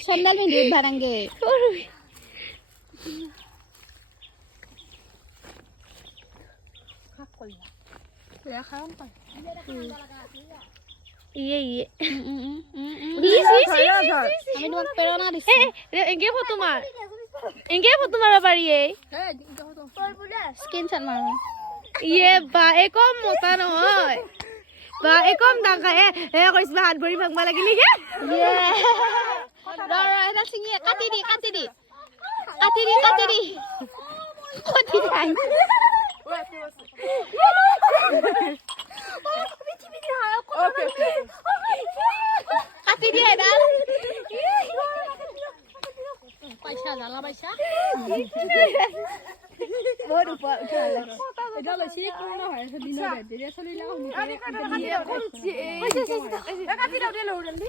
চেন্ডেল পিন্ধি ভাৰাংগে ইয়ে আমি তোমাক প্ৰেৰণা দিছো এংগে ফটো মাৰা পাৰি স্ক্ৰীনশ্বট মাৰো ইয়ে বা একম মতা নহয় বা একম ডাঙা কৰিছিবা হাত ভৰি ভাঙবা লাগিলি হে এটা চিঙি কাটি দি কাটি দি এডাল পইচা জ্বালা পইচা বহুত ওপৰ উঠালে এটা লৈছি কোন হয় দিনৰ বেটেৰিয়া চলিলা কাটি দাও দে লৌ জলদি